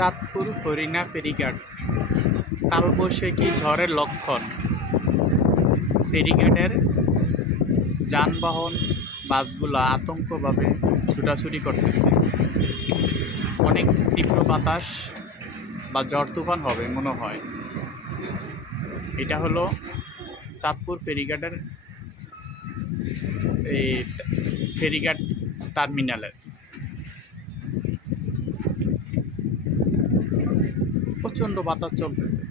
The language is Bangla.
চাঁদপুর হরিণা ফেরিঘাট। কালবৈশাখী ঝড়ের লক্ষণ। ফেরিঘাটের যানবাহন বাসগুলো আতঙ্কভাবে ছুটাছুটি করতেছে। অনেক তীব্র বাতাস বা ঝড় তুফান হবে মনে হয়। এটা হলো চাঁদপুর ফেরিঘাটের এই ফেরিঘাট টার্মিনালের। প্রচণ্ড বাতাস চলতেছে